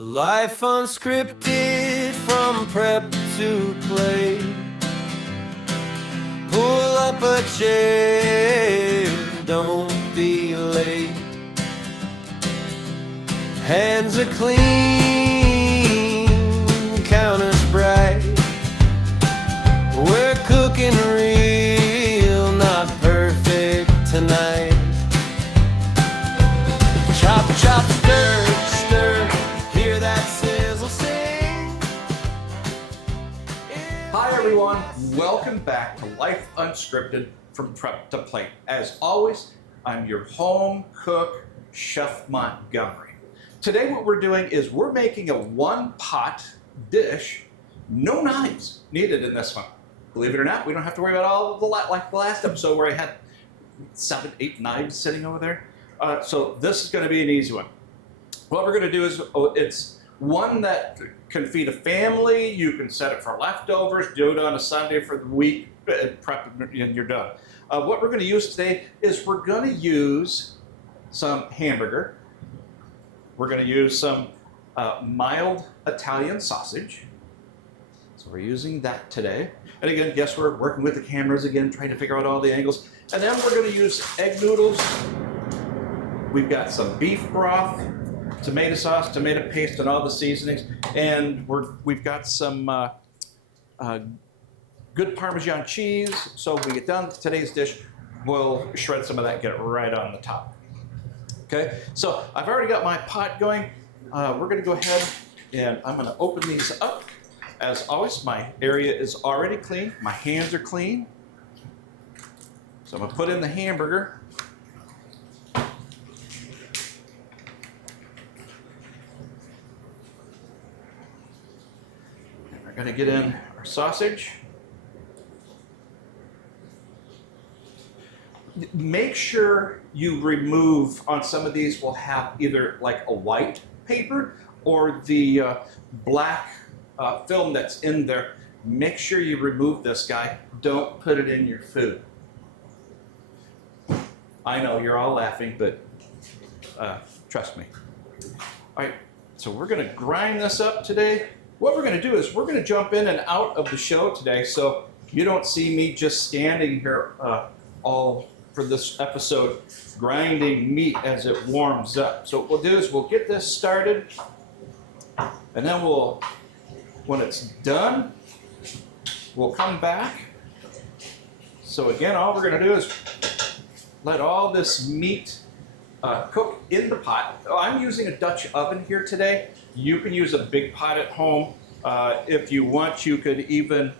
Life unscripted from prep to play. Pull up a chair, don't be late. Hands are clean, counters bright. We're cooking real, not perfect tonight. Chop, chop, stir, stir. Hear that sizzle sing. Hi everyone, welcome back to Life Unscripted from Prep to Plate. As always, I'm your home cook, Chef Montgomery. Today what we're doing is we're making a one-pot dish, no knives needed in this one. Believe it or not, we don't have to worry about all of the like the last episode where I had 7, 8 knives sitting over there. So this is going to be an easy one. What we're going to do is, it's one that can feed a family. You can set it for leftovers, do it on a Sunday for the week, prep and you're done. What we're going to use today is we're going to use some hamburger. We're going to use some mild Italian sausage. So we're using that today. And again, guess we're working with the cameras again, trying to figure out all the angles. And then we're going to use egg noodles. We've got some beef broth, tomato sauce, tomato paste, and all the seasonings. And we've got some good Parmesan cheese. So when we get done with today's dish, we'll shred some of that, get it right on the top. Okay, so I've already got my pot going. We're gonna go ahead and I'm gonna open these up. As always, my area is already clean. My hands are clean. So I'm gonna put in the hamburger. We're gonna get in our sausage. Make sure you remove, on some of these will have either like a white paper or the black film that's in there. Make sure you remove this guy. Don't put it in your food. I know you're all laughing, but trust me. All right, so we're gonna grind this up today. What we're gonna do is we're gonna jump in and out of the show today, so you don't see me just standing here all for this episode grinding meat as it warms up. So what we'll do is we'll get this started, and then when it's done, we'll come back. So again, all we're gonna do is let all this meat cook in the pot. I'm using a Dutch oven here today. You can use a big pot at home. If you want, you could even,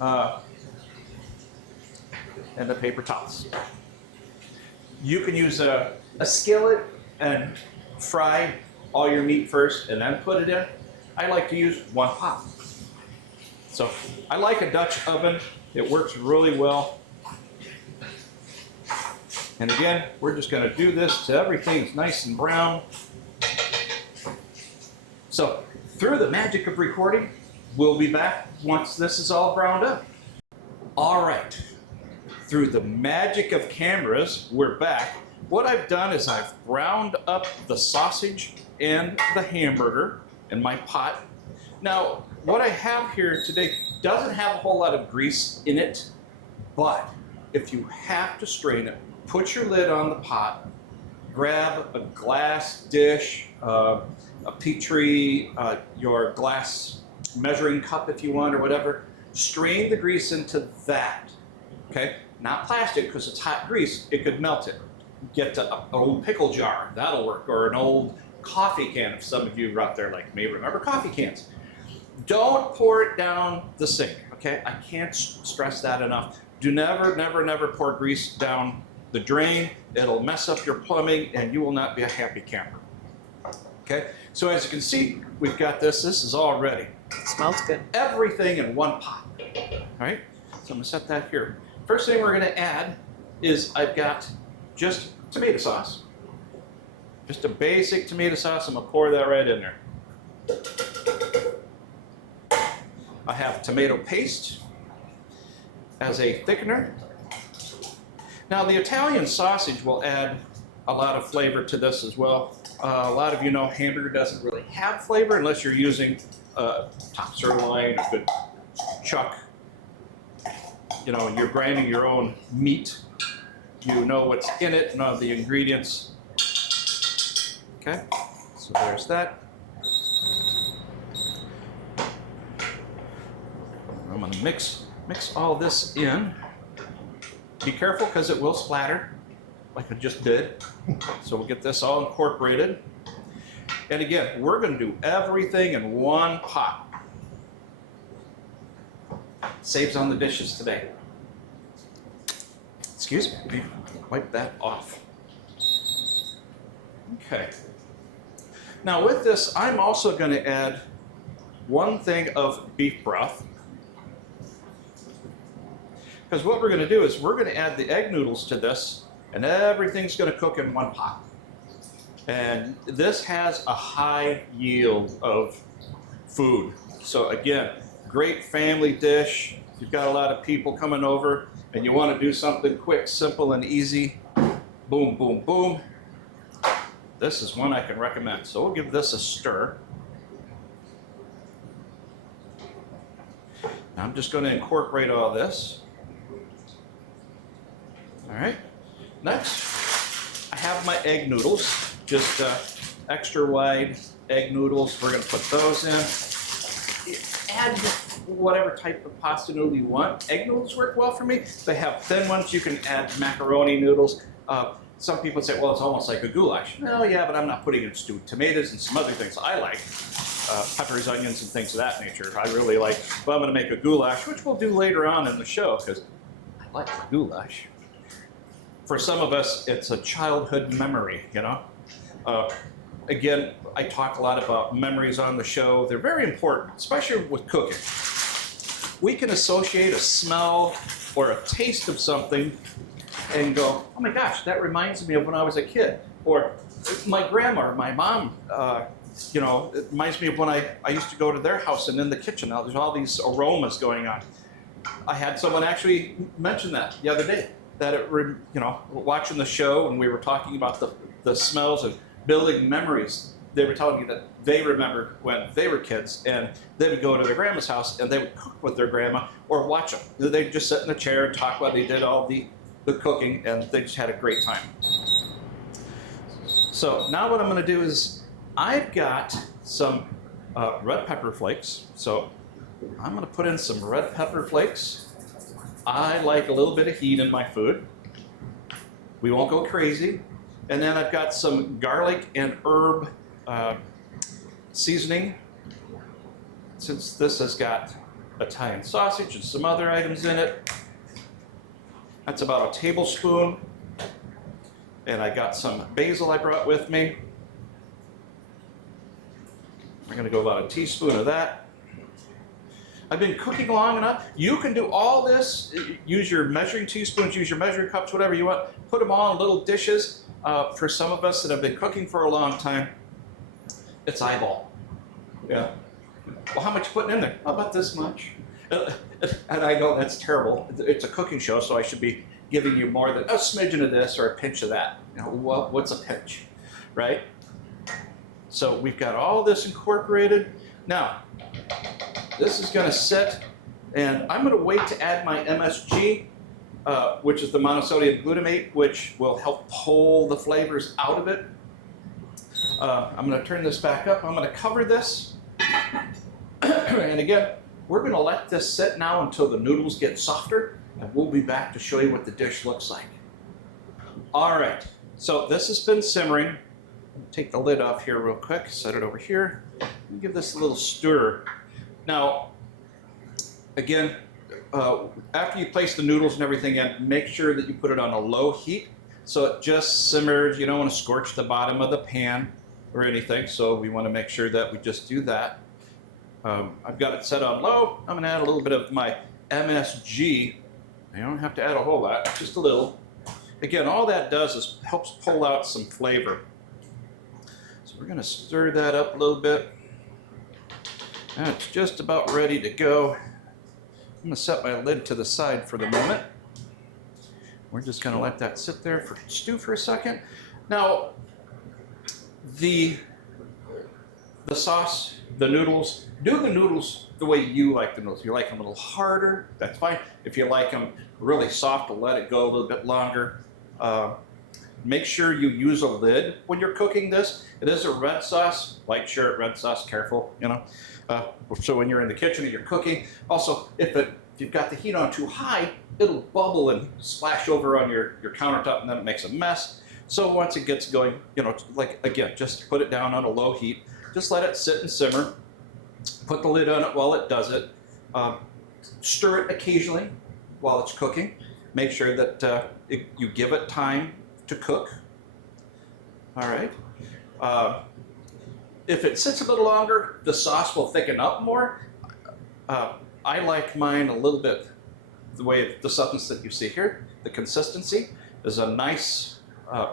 and the paper towels. You can use a skillet and fry all your meat first and then put it in. I like to use one pot. So I like a Dutch oven. It works really well. And again, we're just going to do this till everything's nice and brown. So through the magic of recording, we'll be back once this is all browned up. All right. Through the magic of cameras, we're back. What I've done is I've browned up the sausage and the hamburger in my pot. Now, what I have here today doesn't have a whole lot of grease in it, but if you have to strain it, put your lid on the pot, grab a glass dish, a Petri, your glass measuring cup if you want or whatever, strain the grease into that, okay? Not plastic, because it's hot grease, it could melt it. Get an old pickle jar, that'll work, or an old coffee can, if some of you out there like me remember coffee cans. Don't pour it down the sink, okay? I can't stress that enough. Do never, never, never pour grease down the drain. It'll mess up your plumbing and you will not be a happy camper. Okay, so as you can see, we've got this is all ready. It smells good. Everything in one pot, all right? So I'm gonna set that here. First thing we're gonna add is I've got just tomato sauce. Just a basic tomato sauce, I'm gonna pour that right in there. I have tomato paste as a thickener. Now the Italian sausage will add a lot of flavor to this as well. A lot of you know hamburger doesn't really have flavor unless you're using top sirloin, a good chuck. You know, you're grinding your own meat. You know what's in it, know the ingredients. Okay, so there's that. I'm gonna mix all this in. Be careful because it will splatter, like I just did. So we'll get this all incorporated. And again, we're gonna do everything in one pot. Saves on the dishes today. Excuse me, let me wipe that off. Okay. Now with this, I'm also going to add 1 thing of beef broth. Because what we're going to do is we're going to add the egg noodles to this, and everything's going to cook in one pot. And this has a high yield of food. So again, great family dish. If you've got a lot of people coming over and you want to do something quick, simple, and easy, boom, boom, boom. This is one I can recommend. So we'll give this a stir. Now I'm just going to incorporate all this. All right. Next, I have my egg noodles, just extra wide egg noodles. We're going to put those in. Add whatever type of pasta noodle you want. Egg noodles work well for me. They have thin ones. You can add macaroni noodles. Some people say, well, it's almost like a goulash. No, yeah, but I'm not putting in stewed tomatoes and some other things I like. Peppers, onions, and things of that nature. I really like, but I'm going to make a goulash, which we'll do later on in the show, because I like the goulash. For some of us, it's a childhood memory, you know? Again, I talk a lot about memories on the show. They're very important, especially with cooking. We can associate a smell or a taste of something and go, oh my gosh, that reminds me of when I was a kid. Or my grandma or my mom, you know, it reminds me of when I used to go to their house and in the kitchen. Now there's all these aromas going on. I had someone actually mention that the other day, that it, you know, watching the show and we were talking about the smells and building memories. They were telling me that they remember when they were kids and they would go to their grandma's house and they would cook with their grandma or watch them. They'd just sit in a chair and talk while they did all the cooking, and they just had a great time. So now what I'm going to do is I've got some red pepper flakes. So I'm going to put in some red pepper flakes. I like a little bit of heat in my food. We won't go crazy. And then I've got some garlic and herb seasoning. Since this has got Italian sausage and some other items in it, that's about a tablespoon. And I got some basil I brought with me. I'm going to go about a teaspoon of that. I've been cooking long enough. You can do all this. Use your measuring teaspoons, use your measuring cups, whatever you want. Put them all in little dishes. For some of us that have been cooking for a long time, it's eyeball. Yeah. Well, how much you putting in there? How about this much? And I know that's terrible. It's a cooking show, so I should be giving you more than a smidgen of this or a pinch of that. You know, well, what's a pinch, right? So we've got all this incorporated. Now, this is going to sit, and I'm going to wait to add my MSG, which is the monosodium glutamate, which will help pull the flavors out of it. I'm going to turn this back up. I'm going to cover this. And again, we're going to let this sit now until the noodles get softer, and we'll be back to show you what the dish looks like. All right, so this has been simmering. Take the lid off here real quick, set it over here, and give this a little stir. Now, again, after you place the noodles and everything in, make sure that you put it on a low heat so it just simmers. You don't want to scorch the bottom of the pan or anything, so we want to make sure that we just do that. I've got it set on low. I'm going to add a little bit of my MSG. You don't have to add a whole lot, just a little. Again, all that does is helps pull out some flavor. So we're going to stir that up a little bit. And it's just about ready to go. I'm going to set my lid to the side for the moment. We're just going to let that sit there for stew for a second. Now, the sauce, the noodles, do the noodles the way you like the noodles. If you like them a little harder, that's fine. If you like them really soft, to let it go a little bit longer. Make sure you use a lid when you're cooking this. It is a red sauce, white shirt, red sauce, careful, you know. So when you're in the kitchen and you're cooking, also if you've got the heat on too high, it'll bubble and splash over on your countertop, and then it makes a mess. So once it gets going, you know, like again, just put it down on a low heat. Just let it sit and simmer. Put the lid on it while it does it. Stir it occasionally while it's cooking. Make sure that you give it time to cook. All right. If it sits a little longer, the sauce will thicken up more. I like mine a little bit the way the substance that you see here. The consistency is a nice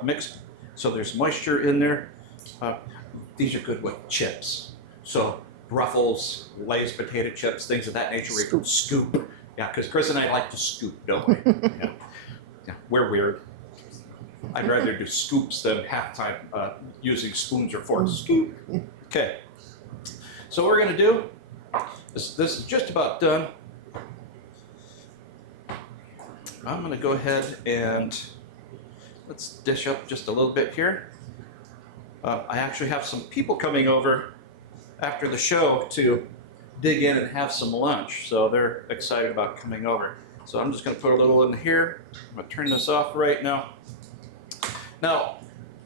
mix, so there's moisture in there. These are good with chips. So Ruffles, Lay's potato chips, things of that nature. We can scoop. Yeah, because Chris and I like to scoop, don't we? Yeah. Yeah, we're weird. I'd rather do scoops than half the time using spoons or forks. Scoop. Okay. So what we're going to do, this is just about done. I'm going to go ahead and let's dish up just a little bit here. I actually have some people coming over after the show to dig in and have some lunch, so they're excited about coming over. So I'm just going to put a little in here. I'm going to turn this off right now. Now,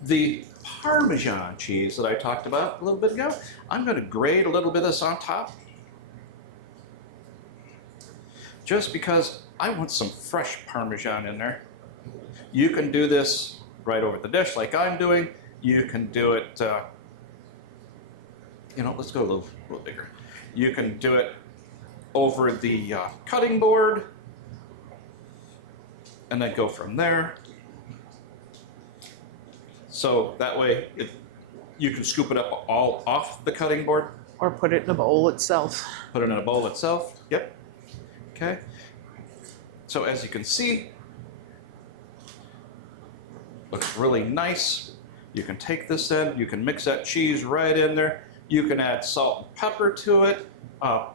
the Parmesan cheese that I talked about a little bit ago, I'm going to grate a little bit of this on top, just because I want some fresh Parmesan in there. You can do this right over the dish like I'm doing. You can do it, you know, let's go a little bigger. You can do it over the cutting board, and then go from there. So that way you can scoop it up all off the cutting board. Or put it in a bowl itself. Put it in a bowl itself, yep. Okay. So as you can see, looks really nice. You can take this in, you can mix that cheese right in there. You can add salt and pepper to it.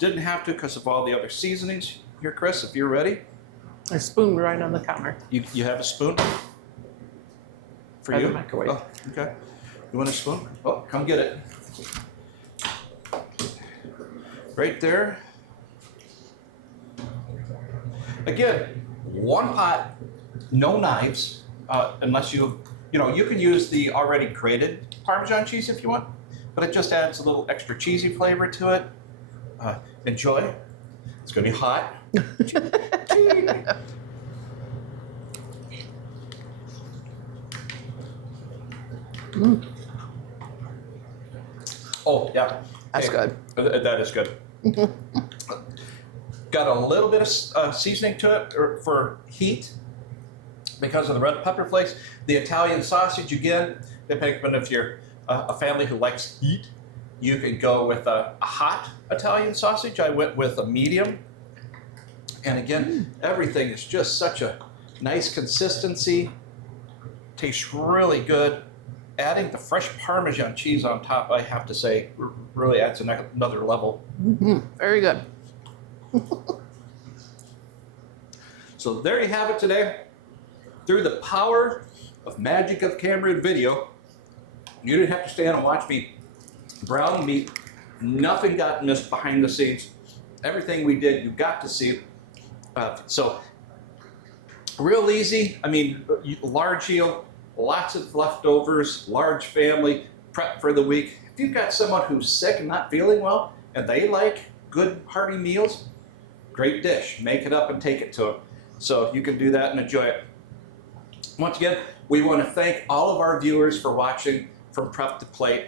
Didn't have to because of all the other seasonings. Here, Chris, if you're ready. A spoon right on the counter. You have a spoon? For By you? the microwave. Oh, okay. You want a spoon? Oh, come get it. Right there. Again, one pot, no knives, unless you know, you can use the already grated Parmesan cheese if you want, but it just adds a little extra cheesy flavor to it. Enjoy. It's gonna be hot. Mm. Oh, yeah. That's good. That is good. Got a little bit of seasoning to it for heat because of the red pepper flakes. The Italian sausage, again, depending on if you're a family who likes heat, you can go with a hot Italian sausage. I went with a medium. And again, everything is just such a nice consistency. Tastes really good. Adding the fresh Parmesan cheese on top, I have to say, really adds another level. Mm-hmm. Very good. So there you have it today. Through the power of magic of camera and video, you didn't have to stand and watch me brown meat. Nothing got missed behind the scenes. Everything we did, you got to see. So real easy. I mean, large yield, lots of leftovers, large family, prep for the week. If you've got someone who's sick and not feeling well, and they like good hearty meals, great dish. Make it up and take it to them. So you can do that and enjoy it. Once again, we want to thank all of our viewers for watching From Prep to Plate.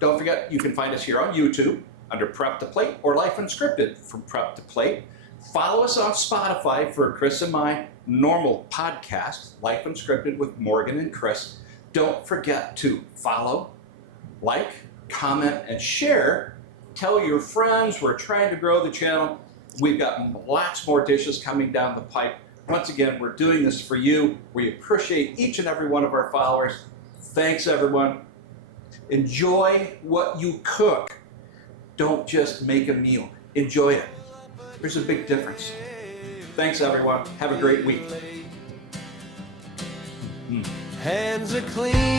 Don't forget, you can find us here on YouTube under Prep to Plate or Life Unscripted from Prep to Plate. Follow us on Spotify for Chris and my normal podcast, Life Unscripted with Morgan and Chris. Don't forget to follow, like, comment, and share. Tell your friends. We're trying to grow the channel. We've got lots more dishes coming down the pipe. Once again, we're doing this for you. We appreciate each and every one of our followers. Thanks, everyone. Enjoy what you cook. Don't just make a meal. Enjoy it. There's a big difference. Thanks, everyone. Have a great week. Hands are clean.